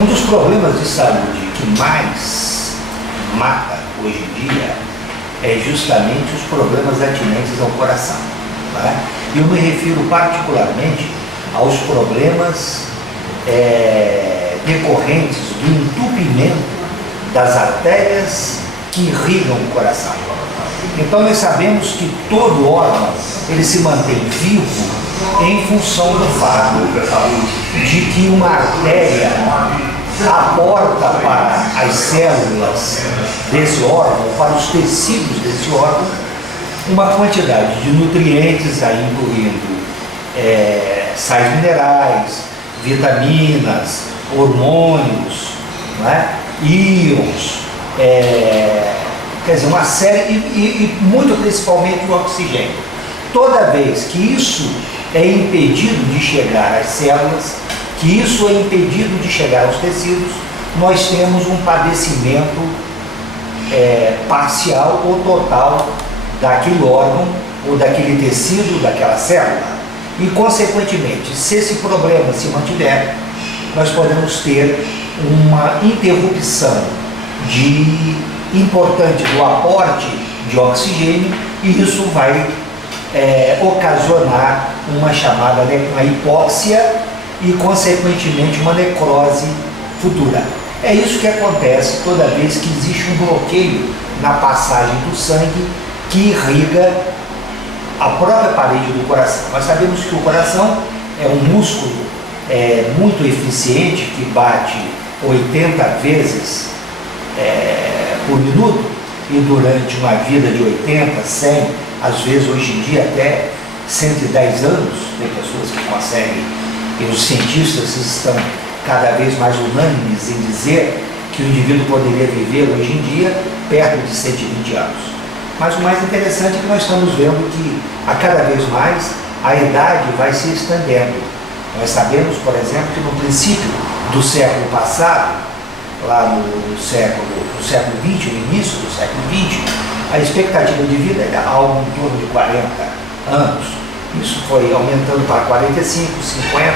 Um dos problemas de saúde que mais mata hoje em dia é justamente os problemas atinentes ao coração. Tá? E eu me refiro particularmente aos problemas decorrentes do entupimento das artérias que irrigam o coração. Então nós sabemos que todo órgão ele se mantém vivo em função do fato de que uma artéria aporta para as células desse órgão, para os tecidos desse órgão, uma quantidade de nutrientes, aí incluindo sais minerais, vitaminas, hormônios, né? Íons, quer dizer, uma série, e muito principalmente o oxigênio. Toda vez que isso é impedido de chegar às células, que isso é impedido de chegar aos tecidos, nós temos um padecimento parcial ou total daquele órgão ou daquele tecido, daquela célula. E, consequentemente, se esse problema se mantiver, nós podemos ter uma interrupção importante do aporte de oxigênio, e isso vai ocasionar uma chamada uma hipóxia e, consequentemente, uma necrose futura. É isso que acontece toda vez que existe um bloqueio na passagem do sangue que irriga a própria parede do coração. Nós sabemos que o coração é um músculo muito eficiente, que bate 80 vezes por minuto, e durante uma vida de 80, 100, às vezes hoje em dia até 110 anos, tem pessoas que conseguem, e os cientistas estão cada vez mais unânimes em dizer que o indivíduo poderia viver hoje em dia perto de 120 anos. Mas o mais interessante é que nós estamos vendo que a cada vez mais a idade vai se estendendo. Nós sabemos, por exemplo, que no princípio do século passado, lá no século XX, no início do século XX, a expectativa de vida era algo em torno de 40 anos. Isso foi aumentando para 45, 50.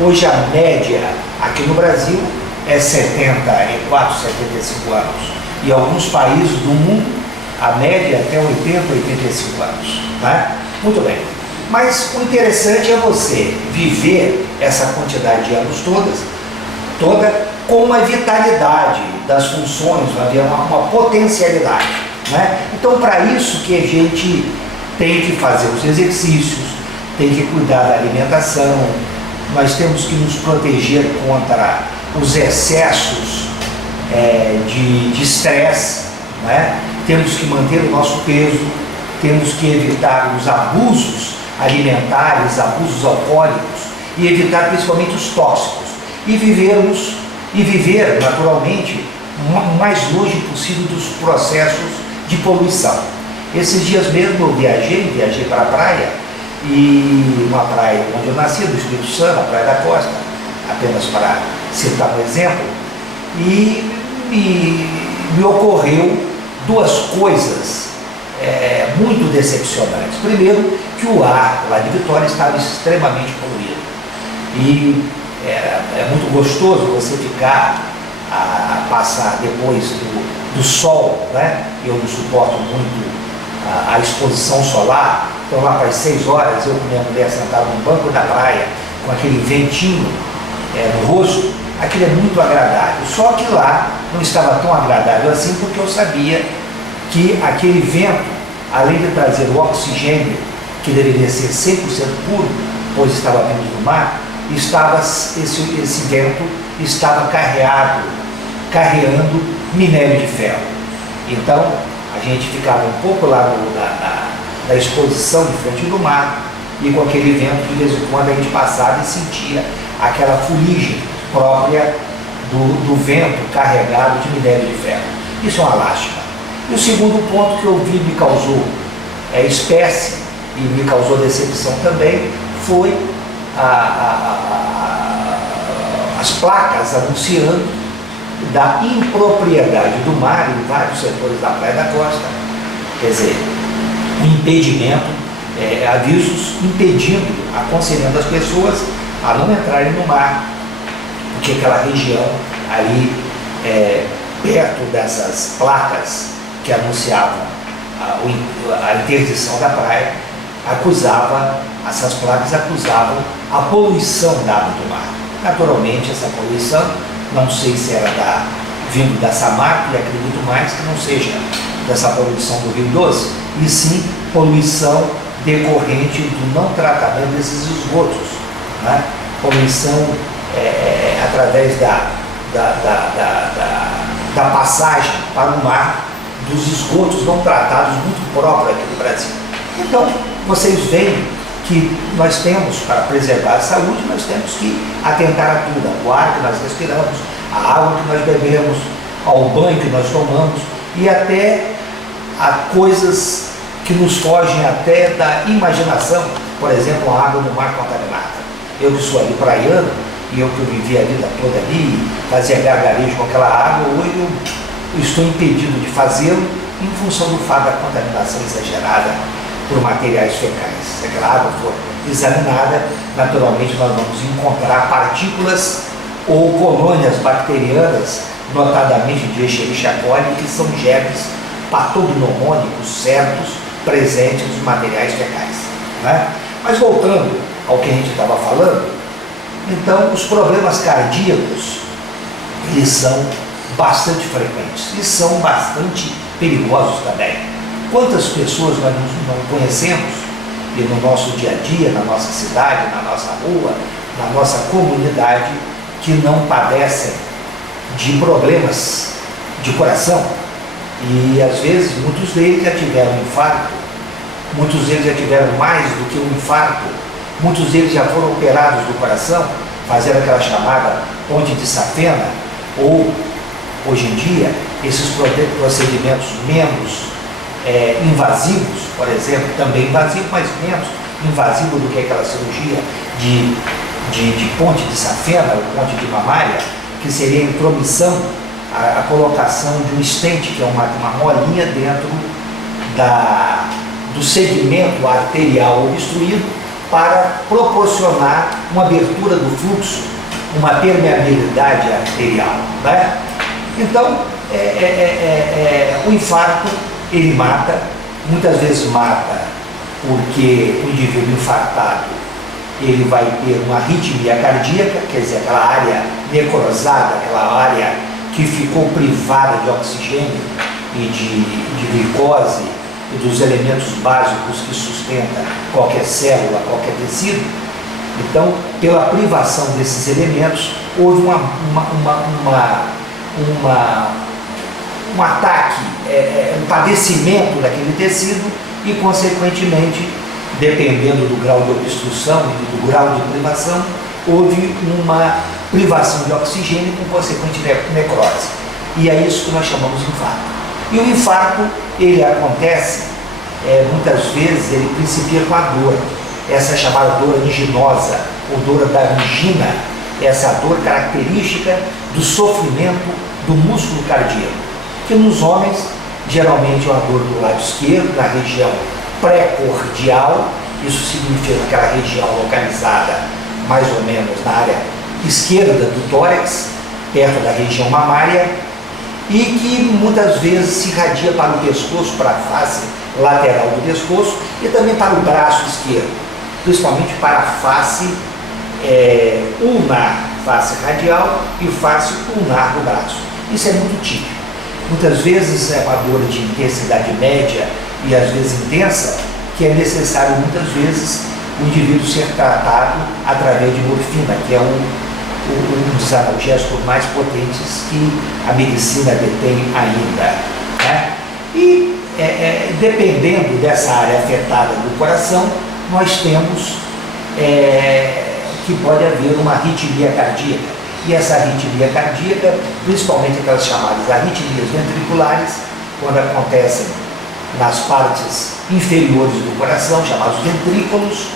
Hoje a média aqui no Brasil é 74, 75 anos. E em alguns países do mundo, a média é até 80, 85 anos. Né? Muito bem. Mas o interessante é você viver essa quantidade de anos toda com uma vitalidade das funções, uma potencialidade. Né? Então, para isso que a gente tem que fazer os exercícios, tem que cuidar da alimentação, nós temos que nos proteger contra os excessos de estresse, né? Temos que manter o nosso peso, temos que evitar os abusos alimentares, abusos alcoólicos, e evitar principalmente os tóxicos, e viver naturalmente o mais longe possível dos processos de poluição. Esses dias mesmo eu viajei para a praia, e uma praia onde eu nasci, do Espírito Santo, a Praia da Costa, apenas para citar um exemplo, e me ocorreu duas coisas muito decepcionantes. Primeiro, que o ar lá de Vitória estava extremamente poluído, e é muito gostoso você ficar a passar depois do sol, né? Eu não suporto muito a exposição solar, então lá para as 6 horas eu com minha mulher sentada no banco da praia com aquele ventinho no rosto, aquilo é muito agradável. Só que lá não estava tão agradável assim, porque eu sabia que aquele vento, além de trazer o oxigênio, que deveria ser 100% puro, pois estava vindo do mar, esse vento estava carreando minério de ferro. Então a gente ficava um pouco lá na exposição de frente do mar, e com aquele vento, de vez em quando a gente passava e sentia aquela fuligem própria do vento carregado de minério de ferro. Isso é uma lástima. E o segundo ponto que eu vi me causou espécie e me causou decepção também foi as placas anunciando da impropriedade do mar em vários setores da Praia da Costa. Quer dizer, um impedimento, avisos impedindo, aconselhando as pessoas a não entrarem no mar, porque aquela região ali perto dessas placas que anunciavam a interdição da praia, essas placas acusavam a poluição da água do mar. Naturalmente, essa poluição, não sei se era vindo da Samarco, e acredito mais que não seja dessa poluição do Rio Doce, e sim poluição decorrente do não tratamento desses esgotos, né? Poluição através da passagem para o mar dos esgotos não tratados, muito próprios aqui no Brasil. Então, vocês veem que nós temos, para preservar a saúde, nós temos que atentar a tudo, ao ar que nós respiramos, à água que nós bebemos, ao banho que nós tomamos, e até a coisas que nos fogem até da imaginação, por exemplo, a água do mar contaminada. Eu que sou ali praiano, e eu que vivi a vida toda ali, fazia gargarejo com aquela água, hoje eu estou impedido de fazê-lo em função do fato da contaminação exagerada por materiais fecais. Se aquela água for examinada, naturalmente nós vamos encontrar partículas ou colônias bacterianas, notadamente de Escherichia coli, que são germes patognomônicos certos presentes nos materiais fecais, né? Mas voltando ao que a gente estava falando, então os problemas cardíacos, eles são bastante frequentes e são bastante perigosos também. Quantas pessoas nós não conhecemos e no nosso dia a dia, na nossa cidade, na nossa rua, na nossa comunidade, que não padecem de problemas de coração, e às vezes muitos deles já tiveram infarto, muitos deles já tiveram mais do que um infarto, muitos deles já foram operados do coração, fazendo aquela chamada ponte de safena, ou hoje em dia esses procedimentos menos invasivos, por exemplo, também invasivo, mas menos invasivo do que aquela cirurgia de ponte de safena ou ponte de mamária, que seria a intromissão, a colocação de um stent, que é uma molinha dentro do segmento arterial obstruído, para proporcionar uma abertura do fluxo, uma permeabilidade arterial, né? Então, o infarto, ele mata, muitas vezes mata porque o indivíduo infartado, ele vai ter uma arritmia cardíaca, quer dizer, aquela área necrosada, aquela área que ficou privada de oxigênio e de glicose e dos elementos básicos que sustentam qualquer célula, qualquer tecido. Então, pela privação desses elementos, houve um ataque, um padecimento daquele tecido e, consequentemente, dependendo do grau de obstrução e do grau de privação, houve uma privação de oxigênio com consequente necrose. E é isso que nós chamamos de infarto. E o infarto, ele acontece, muitas vezes, ele principia com a dor, essa chamada dor anginosa, ou dor da angina, essa dor característica do sofrimento do músculo cardíaco, que nos homens, geralmente é uma dor do lado esquerdo, na região pré-cordial, isso significa aquela região localizada mais ou menos na área esquerda do tórax, perto da região mamária, e que muitas vezes se irradia para o pescoço, para a face lateral do pescoço e também para o braço esquerdo, principalmente para a face ulnar, face radial e face ulnar do braço. Isso é muito típico. Muitas vezes é uma dor de intensidade média e às vezes intensa, que é necessário muitas vezes o indivíduo ser tratado através de morfina, que é um dos analgésicos mais potentes que a medicina detém ainda, né? E dependendo dessa área afetada do coração, nós temos que pode haver uma arritmia cardíaca. E essa arritmia cardíaca, principalmente aquelas chamadas arritmias ventriculares, quando acontecem nas partes inferiores do coração, chamados ventrículos,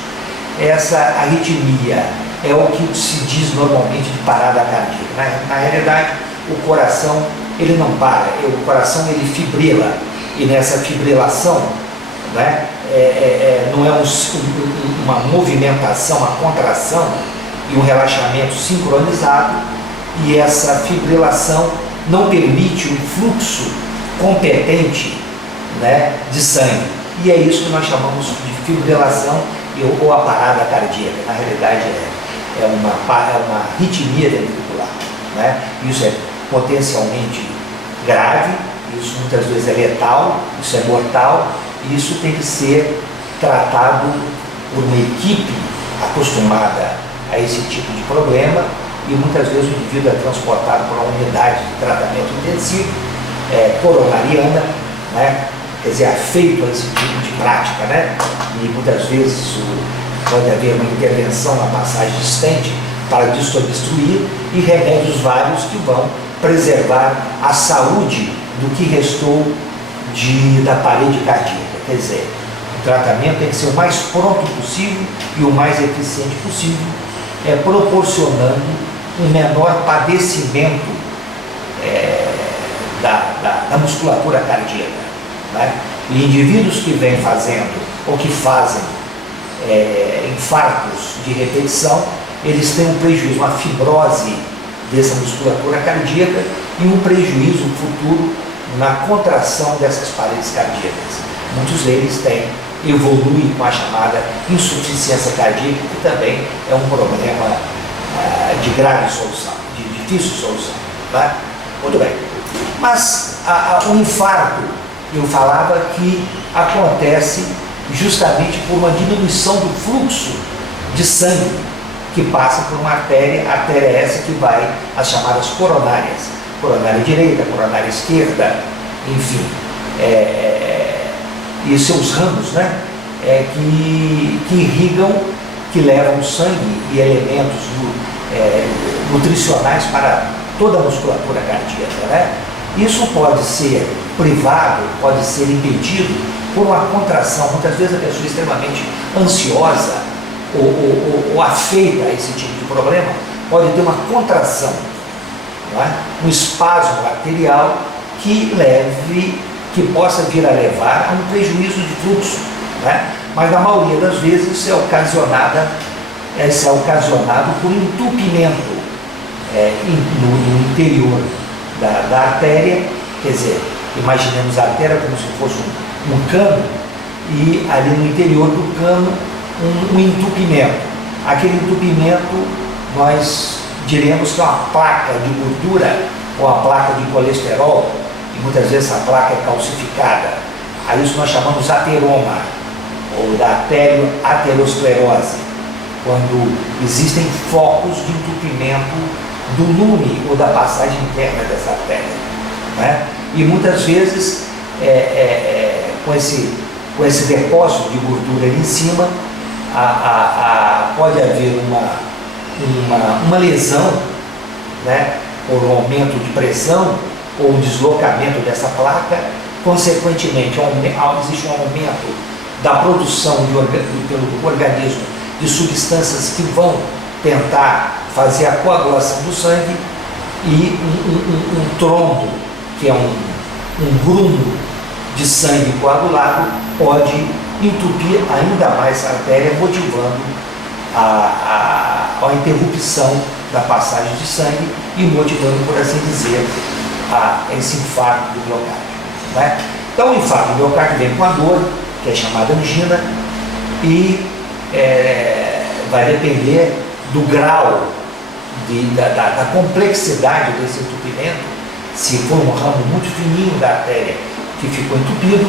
essa arritmia é o que se diz normalmente de parada cardíaca. Na realidade, o coração, ele não para, o coração ele fibrila, e nessa fibrilação, né, não é uma movimentação, uma contração e um relaxamento sincronizado, e essa fibrilação não permite um fluxo competente, né, de sangue. E é isso que nós chamamos de fibrilação ou a parada cardíaca. Na realidade é uma arritmia ventricular, né? Isso é potencialmente grave, isso muitas vezes é letal, isso é mortal, e isso tem que ser tratado por uma equipe acostumada a esse tipo de problema, e muitas vezes o indivíduo é transportado para uma unidade de tratamento intensivo, coronariana, né? Quer dizer, afeito a esse tipo de prática, né? E muitas vezes pode haver uma intervenção na passagem de stent para desobstruir, e remédios vários que vão preservar a saúde do que restou da parede cardíaca. Quer dizer, o tratamento tem que ser o mais pronto possível e o mais eficiente possível, proporcionando um menor padecimento da musculatura cardíaca, né? E indivíduos que vêm fazendo ou que fazem infartos de repetição, eles têm um prejuízo, uma fibrose dessa musculatura cardíaca e um prejuízo futuro na contração dessas paredes cardíacas. Muitos deles evoluem com a chamada insuficiência cardíaca, que também é um problema de grave solução, de difícil solução, tá? Muito bem. Mas o infarto, eu falava que acontece justamente por uma diminuição do fluxo de sangue que passa por uma artéria essa que vai às chamadas coronárias, coronária direita, coronária esquerda, enfim, e seus ramos, né, que irrigam, que levam sangue e elementos nutricionais para toda a musculatura cardíaca, né? Isso pode ser privado, pode ser impedido por uma contração. Muitas vezes a pessoa é extremamente ansiosa ou afeita a esse tipo de problema, pode ter uma contração, não é? Um espasmo arterial que possa vir a levar a um prejuízo de fluxo, né? Mas na maioria das vezes isso é ocasionado por entupimento no interior da artéria. Quer dizer, imaginemos a artéria como se fosse um cano, e ali no interior do cano um entupimento. Aquele entupimento nós diremos que é uma placa de gordura ou uma placa de colesterol, e muitas vezes essa placa é calcificada. A isso nós chamamos ateroma, ou da arterioaterosclerose, quando existem focos de entupimento do lume ou da passagem interna dessa artéria, né? E muitas vezes com esse depósito de gordura ali em cima, pode haver uma lesão, né, por um aumento de pressão ou um deslocamento dessa placa. Consequentemente, existe um aumento da produção pelo organismo de substâncias que vão tentar fazer a coagulação do sangue, e um trombo, que é um grumo de sangue coagulado, pode entupir ainda mais a artéria, motivando a interrupção da passagem de sangue e motivando, por assim dizer, esse infarto do miocárdio, né? Então, o infarto do miocárdio vem com a dor, que é chamada angina, e vai depender do grau da complexidade desse entupimento. Se for um ramo muito fininho da artéria que ficou entupida,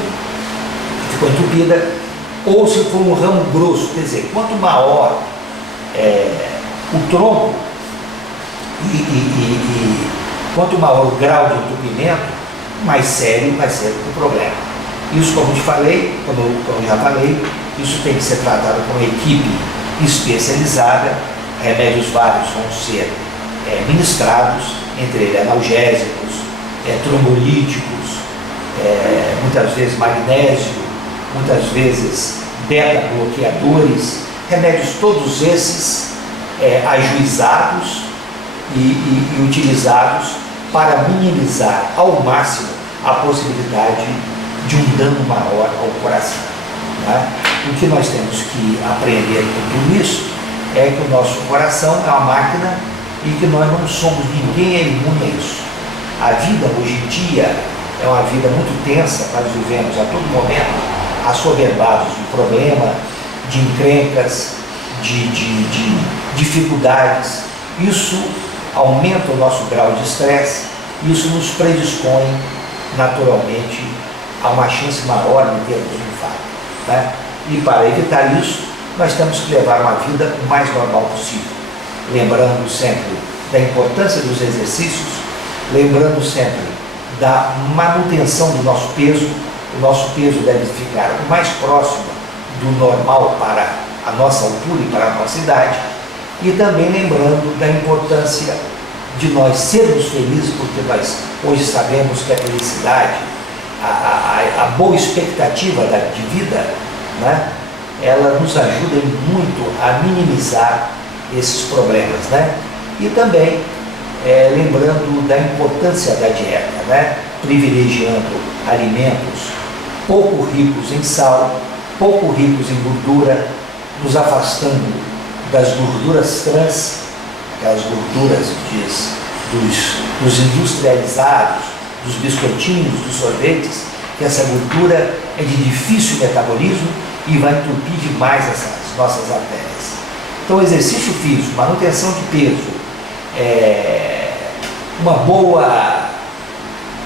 ou se for um ramo grosso, quer dizer, quanto maior o tronco e quanto maior o grau de entupimento, mais sério vai ser o problema. Isso, como eu já falei, isso tem que ser tratado com uma equipe especializada. Remédios vários vão ser ministrados, entre eles analgésicos, trombolíticos, muitas vezes magnésio, muitas vezes beta-bloqueadores, remédios todos esses ajuizados e utilizados para minimizar ao máximo a possibilidade de um dano maior ao coração, né? O que nós temos que aprender com tudo isso é que o nosso coração é uma máquina e que nós não somos, ninguém é imune a isso. A vida hoje em dia é uma vida muito tensa, nós vivemos a todo momento assoberbados de problema, de encrencas, de dificuldades. Isso aumenta o nosso grau de estresse, isso nos predispõe naturalmente a uma chance maior de termos um infarto, né? E para evitar isso, nós temos que levar uma vida o mais normal possível, lembrando sempre da importância dos exercícios, lembrando sempre da manutenção do nosso peso. O nosso peso deve ficar o mais próximo do normal para a nossa altura e para a nossa idade, e também lembrando da importância de nós sermos felizes, porque nós hoje sabemos que a felicidade, a boa expectativa de vida, né, ela nos ajuda muito a minimizar esses problemas, né? E também lembrando da importância da dieta, né? Privilegiando alimentos pouco ricos em sal, pouco ricos em gordura, nos afastando das gorduras trans, aquelas gorduras dos industrializados, dos biscoitinhos, dos sorvetes, que essa gordura é de difícil metabolismo e vai entupir demais essas nossas artérias. Então, exercício físico, manutenção de peso,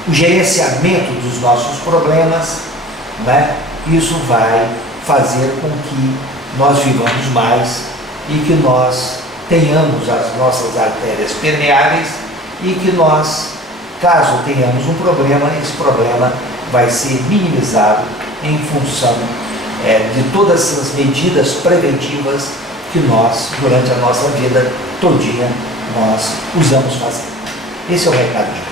o gerenciamento dos nossos problemas, né? Isso vai fazer com que nós vivamos mais e que nós tenhamos as nossas artérias permeáveis e que nós, caso tenhamos um problema, esse problema vai ser minimizado em função de todas essas medidas preventivas que nós, durante a nossa vida todinha, nós usamos fazer. Esse é o recado de hoje.